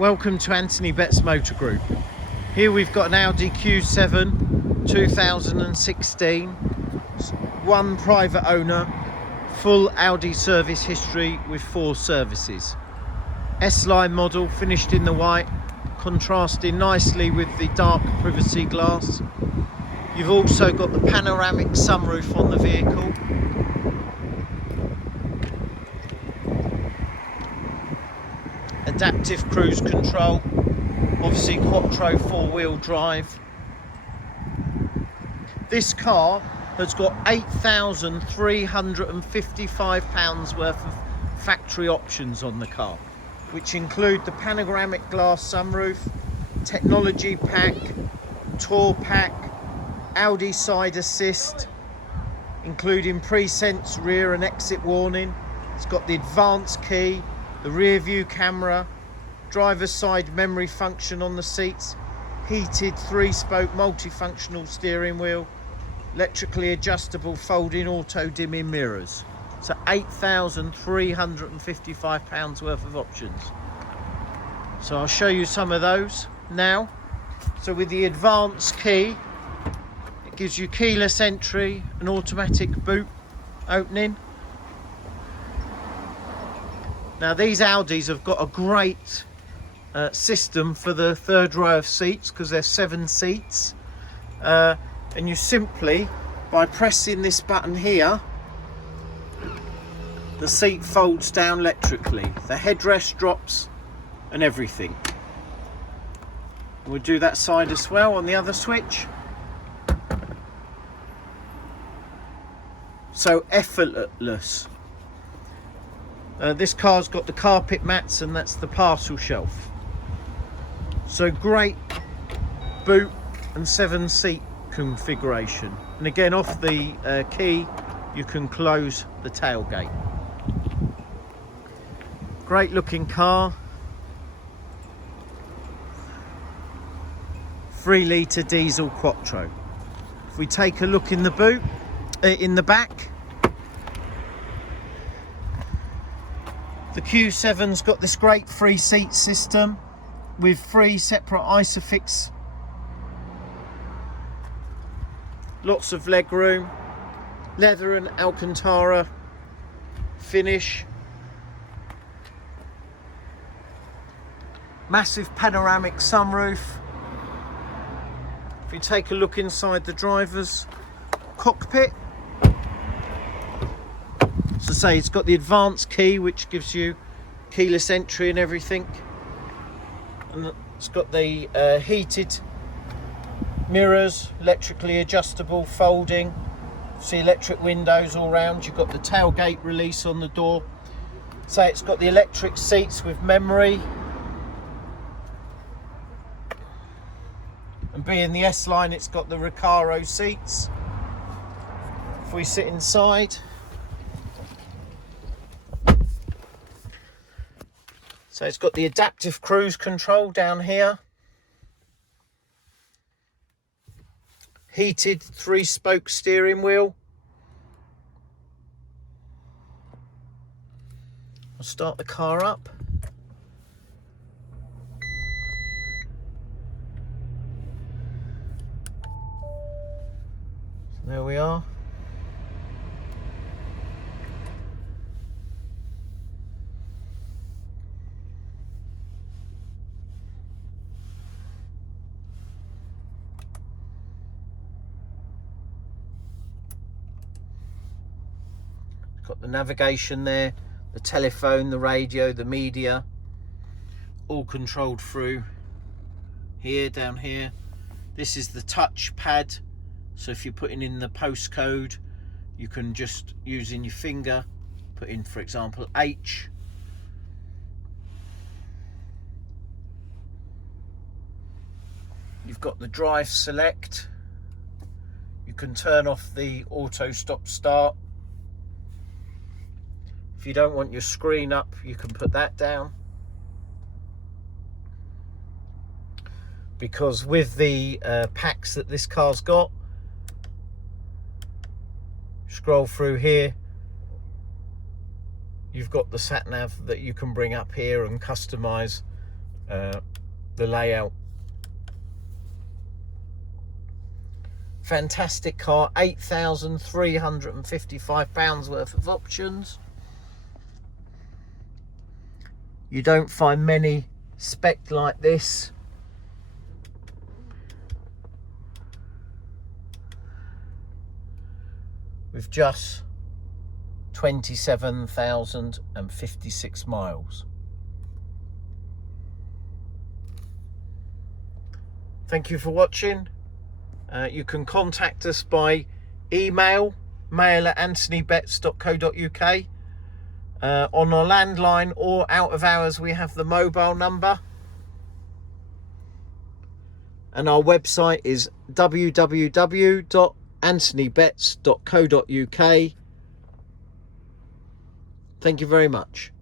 Welcome to Anthony Betts Motor Group. Here we've got an Audi Q7 2016, one private owner, full Audi service history with 4 services. S-Line model, finished in the white, contrasting nicely with the dark privacy glass. You've also got the panoramic sunroof on the vehicle. Adaptive cruise control, obviously quattro 4-wheel drive. This car has got £8,355 worth of factory options on the car, which include the panoramic glass sunroof, technology pack, tour pack, Audi side assist, including pre-sense rear and exit warning. It's got the advanced key, the rear view camera, driver's side memory function on the seats, heated 3-spoke multifunctional steering wheel, electrically adjustable folding auto dimming mirrors. So £8,355 worth of options. So I'll show you some of those now. So with the advanced key, it gives you keyless entry and automatic boot opening. Now these Audis have got a great system for the third row of seats, because there's 7 seats, and you simply, by pressing this button here, the seat folds down electrically, the headrest drops and everything. We'll do that side as well on the other switch. So effortless. This car's got the carpet mats, and that's the parcel shelf. So great boot and 7-seat configuration. And again, off the key, you can close the tailgate. Great looking car. 3-litre diesel quattro. If we take a look in the boot, in the back, the Q7's got this great 3-seat system with 3 separate Isofix. Lots of leg room, leather and Alcantara finish. Massive panoramic sunroof. If you take a look inside the driver's cockpit, so say it's got the advanced key, which gives you keyless entry and everything, and it's got the heated mirrors, electrically adjustable folding, see electric windows all round. You've got the tailgate release on the door. So it's got the electric seats with memory, and being the S-Line, it's got the Recaro seats. If we sit inside, so it's got the adaptive cruise control down here, heated 3-spoke steering wheel. I'll start the car up. So there we are. Got the navigation there, the telephone, the radio, the media, all controlled through here, down here. This is the touch pad, so if you're putting in the postcode, you can just, using your finger, put in, for example, H. You've got the drive select. You can turn off the auto stop start. If you don't want your screen up, you can put that down. Because with the packs that this car's got, scroll through here, you've got the sat nav that you can bring up here and customize the layout. Fantastic car, £8,355 worth of options. You don't find many spec like this. With just 27,056 miles. Thank you for watching. You can contact us by email, mail@AnthonyBetts.co.uk. On our landline or out of hours, we have the mobile number. And our website is www.AnthonyBetts.co.uk. Thank you very much.